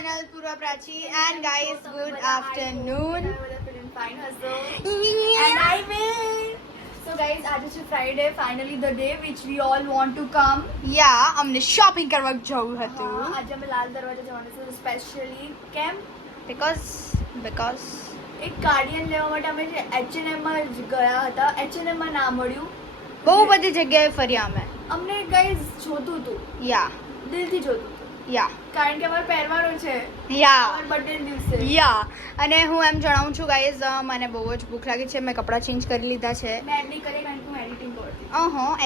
channel Purva Prachi and guys good afternoon. Fine hustle. And I will. So guys, આજે છે Friday finally the day which we all want to come Yeah, અમને shopping કરવા જવું હતું આજે અમે લાલ દરવાજા જવાનું છે સ્પેશિયલી કેમ because because. એક કાર્ડિયન લેવા માટે અમે એચમાં જ ગયા હતા એચમાં ના મળ્યું બહુ બધી જગ્યાએ ફર્યા અમે અમને ગાઈઝ જોતું હતું યા દિલથી જોતું હતું યા કારણ કે અમારે પહેરવાનું છે. યા બર્થડે દિવસે. યા અને હું એમ જણાવું છું ગાઈઝ મને બહુ જ ભૂખ લાગી છે. મેં કપડાં ચેન્જ કરી લીધા છે. મેં એડ કરી કારણ કે હું એડિટિંગ કરતી.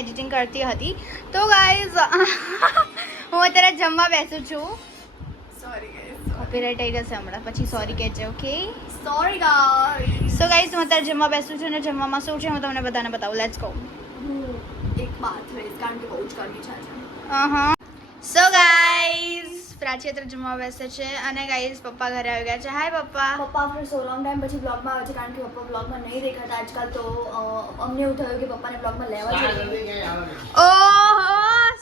એડિટિંગ હતી. તો ગાઈઝ હું અત્યારે જમવા બેસું છું. સોરી કોપીરાઇટ આવી જશે હમણાં. પછી સોરી કહેજે okay sorry guys so guys હું અત્યારે જમવા બેસું છું અને જમવામાં શું છે હું તમને બધાને બતાવું. લેટ્સ ગો એક બાથ રહીશ કારણ કે બહુ જ ગરમી છે આજે. અહં. સો ગાઈઝ પ્રાચી અત્યારે જમવા બેસે છે અને ગાઈઝ પપ્પા ઘરે આવી ગયા છે. હાય પપ્પા. પપ્પા આફ્ટર સો લોંગ ટાઈમ પછી બ્લોગમાં આવે છે કારણ કે પપ્પા બ્લોગમાં નહીં દેખાતા. આજકાલ તો અમને એવું થયું કે પપ્પાને બ્લોગમાં લેવા જોઈએ. ઓહો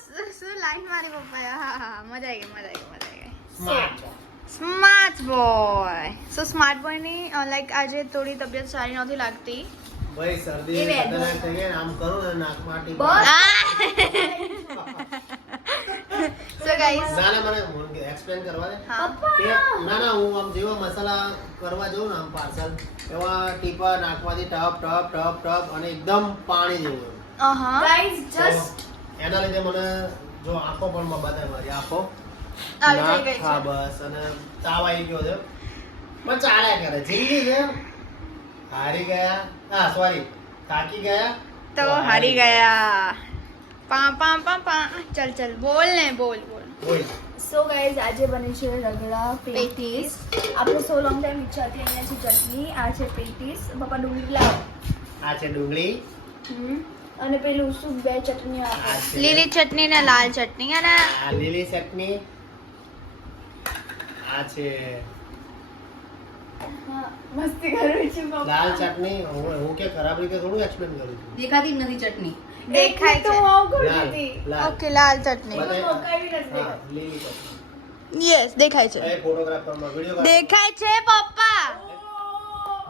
શું- શું લાઈન મારી પપ્પાએ? હા હા મજા આવી ગઈ મજા આવી ગઈ મજા આવી ગઈ. સ્માર્ટ બોય સો સ્માર્ટ બોયની લાઈક આજે થોડી તબિયત સારી નથી લાગતી. ભાઈ શરદી. ખતરનાક થઈ ગઈ આમ કરો ને નાકમાં ટીપ બસ. સો ના ના મને એક્સપ્લેન કરવા દે. ના ના હું આમ જેવા મસાલા કરવા જઉં ને આમ પાર્સલ એવા ટીપા નાખવાથી ટપ ટપ ટપ ટપ અને એકદમ પાણી જેવું અહં. તો જસ્ટ એના લીધે મને જો આંખો પણ બતાવે મારી આંખો. આવી ગઈ હા બસ અને તાવ આવી ગયો છે. પણ ચાલ્યા કરે જિંદગી છે. હારી ગયા. હા સોરી થાકી ગયા. તો હારી ગયા. પા પા પા પા. ચલ ચલ બોલ ને બોલ. સો ગાઈઝ આજે બને છે રગડા પેટીસ. આપણે સો લોંગ ટાઈમ ઈચ્છા હતી અહીંયા છે ચટણી. આ છે પેટીસ. પપ્પા ડુંગળી લાવ. આ છે ડુંગળી. અને પેલું શું બે ચટણી લીલી ચટણી ને લાલ ચટણી અને આ લીલી ચટણી. આ છે હા મસ્તી કરું છું લાલ ચટણી. હું હું કે ખરાબ રીતે થોડું એક્સપ્લેન કરું છું. દેખાતી જ નથી ચટણી. દેખાય તો ઓકે લાલ ચટણી. યસ દેખાય છે. એ ફોટોગ્રાફરમાં વિડિયો દેખાય છે પપ્પા.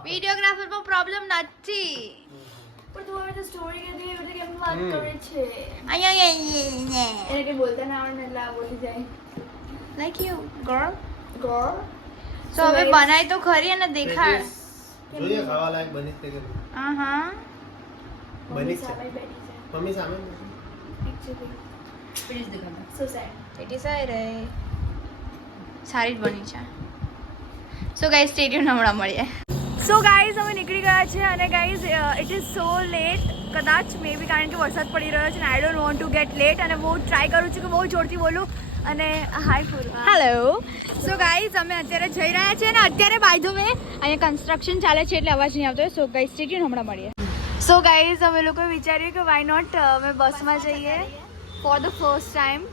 વિડિયોગ્રાફર પર પ્રોબ્લેમ નથી. પણ તું હવે તો સ્ટોરી કહેતી હોય એટલે કેમ વાત કરે છે? અહીંયા અહીંયા એને કઈ બોલતા ના આવડે એટલે આ બોલી જાય. લાઈક યુ ગર્લ ગોળ તો હવે બનાય તો ખરી અને દેખાય જોઈએ ખાવા લાયક બની છે કે હા હા બની જ છે સામે બેઠી. છે મમ્મી સામે. સારી જ બની છે. સો ગાઈઝ સ્ટેડિયમ હમણાં મળીએ. સો ગાઈઝ અમે નીકળી ગયા છે અને guys it is so late કદાચ મે બી કારણ કે વરસાદ પડી રહ્યો છે અને I don't want to get late અને બહુ ટ્રાય કરું છું કે બહુ જોરથી બોલું અને હાય ફૂલ. હેલો સો ગાઈઝ અમે અત્યારે જઈ રહ્યા છીએ અને અત્યારે બાય ધ વે અહીંયા કન્સ્ટ્રક્શન ચાલે છે એટલે અવાજ નહીં આવતો. સો ગાઈઝ સ્ટેડિયમ હમણાં મળીએ. સો ગાઈઝ અમે લોકોએ વિચાર્યું કે વાય નોટ અમે બસમાં જઈએ for the first time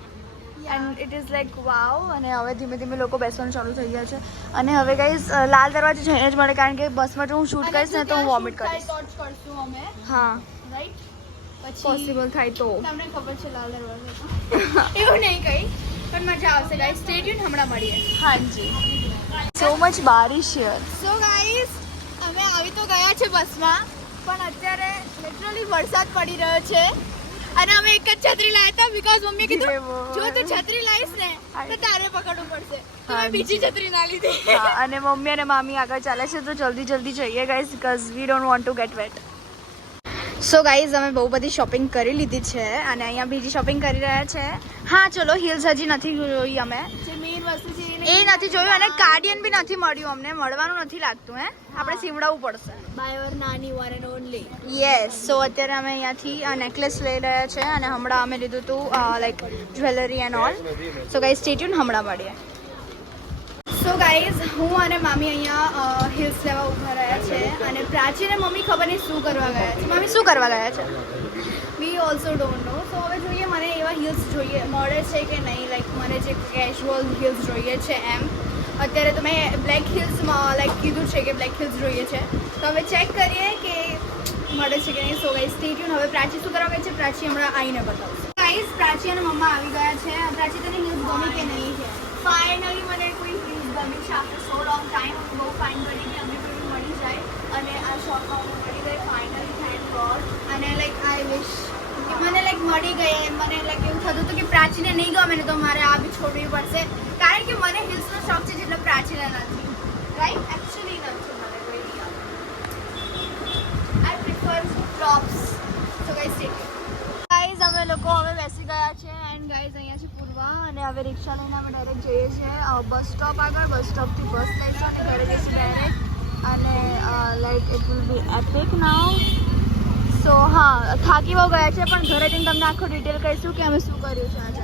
and it is like wow અને હવે ધીમે ધીમે લોકો બેસવાનું ચાલુ થઈ ગયા છે અને હવે ગાઈઝ લાલ દરવાજે જઈને જ મળે કારણ કે બસમાં જો હું શૂટ કરીશ ને તો હું વોમિટ કરીશ અમે હા રાઈટ પોસિબલ થાય તો તમને ખબર છે લાલ દરવાજા એવું નહીં કઈ પણ મજા આવશે ગાઈઝ સ્ટે ટ્યુન હમણાં મળીએ હાજી સો મચ બારિશ હિયર સો ગાઈઝ અમે આવી તો ગયા છે બસમાં પણ અત્યારે લિટરલી વરસાદ પડી રહ્યો છે. અને અમે એક જ છત્રી લાવ્યા હતા બીકોઝ મમ્મી કીધું જો તું છત્રી લાવીશ ને તો તારે પકડવું પડશે. તો બીજી છત્રી ના લીધી. અને મમ્મી અને મામી આગળ ચાલે છે તો જલ્દી જલ્દી જઈએ guys because we don't want to get wet so guys અમે બહુ બધી શોપિંગ કરી લીધી છે અને અહીંયા બીજી શોપિંગ કરી રહ્યા છે. હા ચલો હિલ્સ હજી નથી જોઈ અમે. જે મેઇન વસ્તુ છે એ નથી જોયું અને કાર્ડિયન બી નથી મળ્યું અમને. મળવાનું નથી લાગતું હે? આપણે સીવડાવવું પડશે. બાય ઓર નાની one and only yes so અત્યારે અમે અહીંયાથી નેકલેસ લઈ રહ્યા છે અને હમણાં અમે લીધું હતું like jewellery and all so guys stay tune હમણાં મળીએ. સો ગાઈઝ હું અને મામી અહીંયા હિલ્સ લેવા ઊભા રહ્યા છે અને પ્રાચી અને મમ્મી ખબર નહીં શું કરવા ગયા છે. મમ્મી શું કરવા ગયા છે? વી ઓલ્સો ડોન્ટ નો સો હવે જોઈએ મને એવા હિલ્સ જોઈએ, મળે છે કે નહીં? લાઈક મને જે કેઝ્યુઅલ હિલ્સ જોઈએ છે એમ. અત્યારે તો મેં બ્લેક હિલ્સમાં લાઈક કીધું છે કે બ્લેક હિલ્સ જોઈએ છે. તો હવે ચેક કરીએ કે મળે છે કે નહીં. સો ગાઈઝ સ્ટેટ્યુન હવે પ્રાચી શું કરવા ગઈ છે? પ્રાચી હમણાં આવીને બતાવશે. ગાઈઝ પ્રાચી અને મમ્મા આવી ગયા છે. પ્રાચી, તને હિલ્સ ગમી કે નહીં? છે ફાઇનલી મને કોઈ હિલ્સ ગમે છે? આફ્ટર સો લોંગ ટાઈમ હું બહુ ફાઇન કરી કે અમને કોઈ મળી જાય અને આ શોપમાં અમને મળી ગઈ ફાઇનલી થેન્ક ગોડ અને લાઈક આઈ વિશ કે મને લાઈક મળી ગઈ એમ. મને લાઈક એવું થતું હતું કે પ્રાચીને નહીં ગમે ને તો મારે આ બી છોડવી પડશે. કારણ કે મને હિલ્સનો શોખ છે જેટલો પ્રાચીને નથી. રાઈટ એકચ્યુઅલી નથી મને કોઈ I prefer tops so guys take અમે લોકો હવે બેસી ગયા છે એન્ડ ગાઈઝ અહીંયા છે પૂર્વા અને હવે રિક્ષા લઈને અમે ડાયરેક્ટ જઈએ છીએ. બસ સ્ટોપ આગળ બસ સ્ટોપથી બસ લઈશું અને ઘરે જઈશું ડાયરેક્ટ અને like it will be epic now so હા, થાકી બહુ ગયા છે, પણ ઘરે જઈને તમને આખો ડિટેલ કહીશું કે અમે શું કર્યું છે આજે.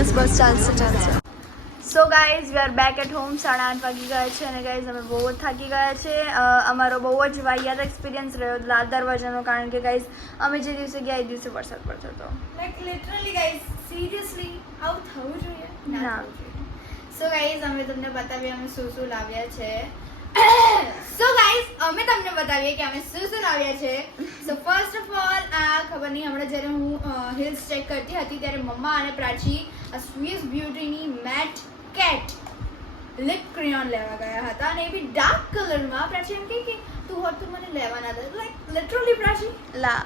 બસ બસ ચાલશે ચાલશે. So guys we are back at home સાડા આઠ વાગી ગયા છે અને ગાઈઝ અમે બહુ જ થાકી ગયા છે. અમારો બહુ જ વાહિયાત એક્સપિરિયન્સ રહ્યો લાલ દરવાજાનો કારણ કે ગાઈઝ અમે જે દિવસે ગયા એ દિવસે વરસાદ પડતો હતો. લાઈક લિટરલી ગાઈઝ સિરિયસલી આવું થવું જોઈએ? ના. સો ગાઈઝ અમે તમને બતાવીએ અમે શું શું લાવ્યા છે. સો ગાઈઝ અમે તમને બતાવીએ કે અમે શું શું લાવ્યા છે. સો ફર્સ્ટ ઓફ ઓલ આ ખબર નહીં હમણાં જ્યારે હું હિલ્સ ચેક કરતી હતી ત્યારે મમ્મા અને પ્રાચી આ સ્વીસ બ્યુટીની મેટ કેટ લિપ ક્રેયોન લેવા ગયા હતા અને એ બી ડાર્ક કલરમાં. પ્રાચી એમ કે તું હોત તો મને લેવાના હતા. Like literally Prachi. લા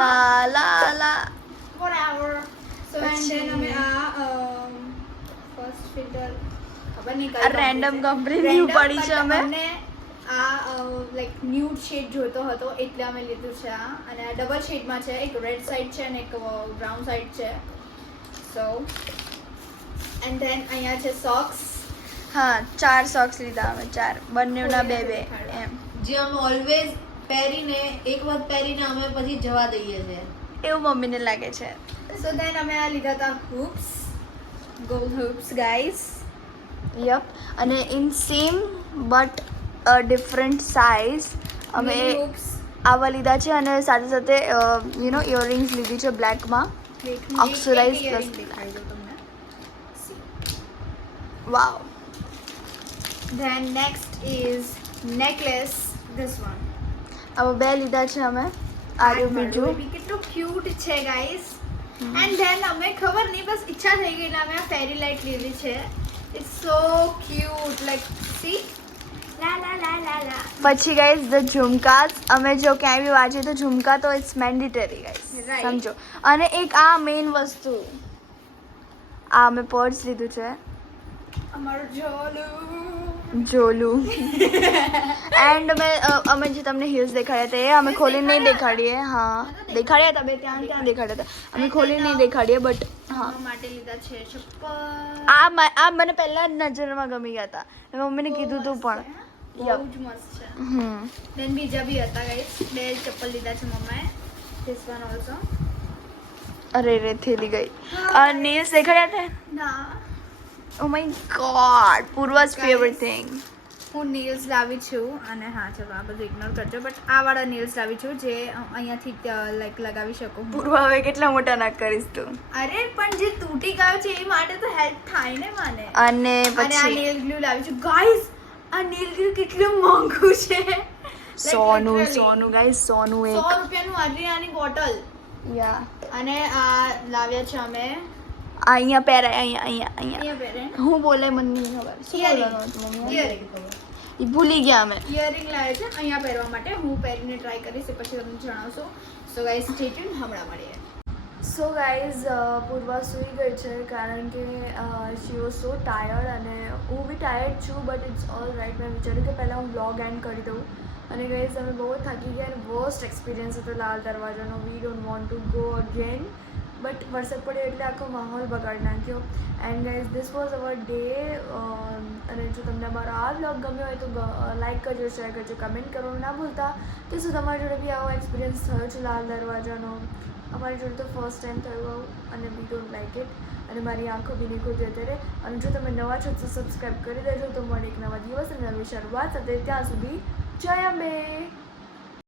લા લા લા. Whatever so and then અમે આ ફર્સ્ટ ફિલ્ટર ખબર નહીં કઈ રેન્ડમ કંપની પડી છે અમે. આ લાઈક ન્યૂડ શેડ જોઈતો હતો એટલે અમે લીધું છે આ. અને આ ડબલ શેડમાં છે. એક રેડ સાઈડ છે અને એક બ્રાઉન સાઈડ છે. સો એન્ડ ધેન અહીંયા છે સોક્સ હા ચાર સોક્સ લીધા અમે ચાર. બંનેના બે બે એમ. જે અમે ઓલવેઝ પહેરીને એક વખત પહેરીને અમે પછી જવા દઈએ છીએ એવું મમ્મીને લાગે છે. સો ધેન અમે આ લીધા હતા hoops gold oops guys yup અને in same but different size અમે આવા લીધા છે અને સાથે સાથે યુ નો ઇયરિંગ્સ લીધી છે બ્લેકમાં Oxidized plus wow Then next is necklace. This one. હવે બે લીધા છે અમે આર્યું બીજું કેટલું ક્યુટ છે ગાઈસ એન્ડ ધેન અમે ખબર નહીં બસ ઈચ્છા થઈ ગઈ એટલે અમે ફેરી લાઇટ લીધી છે it's so cute like see પછી ગાઈઝ ધ ઝુમકાસ અમે જો ક્યાંય બી વાંચીએ તો ઝુમકા તો ઇટ્સ મેન્ડેટરી ગાઈઝ સમજો? અને એક આ મેઇન વસ્તુ. આ અમે પર્સ લીધું છે. જોલું એન્ડ અમે અમે જે તમને હિલ્સ દેખાડ્યા હતા એ અમે ખોલીને નહીં દેખાડીએ. હા. દેખાડ્યા. હતા બે ત્યાં ત્યાં દેખાડ્યા હતા. અમે ખોલીને નહીં દેખાડીએ બટ હા. માટે લીધા છે આ આ મને પહેલા જ નજરમાં ગમી ગયા હતા. મમ્મીને કીધું તું પણ. બહુ જ મસ્ત છે. હમ. દેન બીજા બી હતા ગાઈસ બે ચપ્પલ લીધા છે મમ્માએ. ધીસ વન ઓલસો અરે રે થેલી ગઈ. નેલ્સ દેખાડ્યા તે ના. ઓ my god Purvaj favourite thing હું નેલ્સ લાવી છું અને હા ચલો આ બધું ઇગ્નોર કરજો. બટ આ વાળા નેલ્સ લાવી છું જે અહીંયાથી લાઈક લગાવી શકું પૂર્વ હવે કેટલા મોટા ના કરીશ તું? અરે પણ જે તૂટી ગયો છે એ માટે તો હેલ્પ થાય ને મને. અને અને આ પછી નેલ ગ્લુ લાવી છું. ગાઈસ આ નેલ ગ્લુ કેટલું મોંઘું છે. સોનું. સોનું ગાઈસ સોનું એક. રૂપિયાનું આટલી બોટલ. યા. અને આ લાવ્યા છે અમે. આ અહીંયા પહેરાય અહીંયા અહીંયા અહીંયા. હું બોલે મને નહીં ખબર. શું બોલવાનું મમ્મી ભૂલી ગયા અમે. ઇયરિંગ લાવ્યા છે અહીંયા પહેરવા માટે. હું પહેરીને ટ્રાય કરીશ પછી તમને જણાવશો. સો ગાઈસ સ્ટે ટ્યુન હમણાં મળીએ. સો ગાઈઝ પૂર્વા સૂઈ ગઈ છે કારણ કે શી વોઝ સો ટાયર્ડ અને હું બી ટાયર્ડ છું બટ ઇટ્સ ઓલ રાઇટ મેં વિચાર્યું કે પહેલાં હું બ્લોગ એન્ડ કરી દઉં અને ગાઈઝ અમે બહુ થાકી ગયા અને વર્સ્ટ એક્સપિરિયન્સ હતો લાલ દરવાજાનો we don't want to go again but વરસાદ પડ્યો એટલે આખો માહોલ બગાડી નાખ્યો and guys this was our day અને જો તમને અમારો આ બ્લોગ ગમ્યો હોય તો લાઈક કરજો શેર કરજો કમેન્ટ કરવાનું ના ભૂલતા. કે શું, તમારી જોડે બી આવો એક્સપિરિયન્સ થયો છે લાલ દરવાજાનો? અમારી જોડે તો ફર્સ્ટ ટાઈમ થયું અને વી ડોન્ટ લાઈક ઇટ અને મારી આંખો ભીની ખોતી અત્યારે. અને જો તમે નવા છો તો સબસ્ક્રાઈબ કરી દેજો. તો મળે એક નવા દિવસ અને નવી શરૂઆત. સાથે ત્યાં સુધી જય અંબે!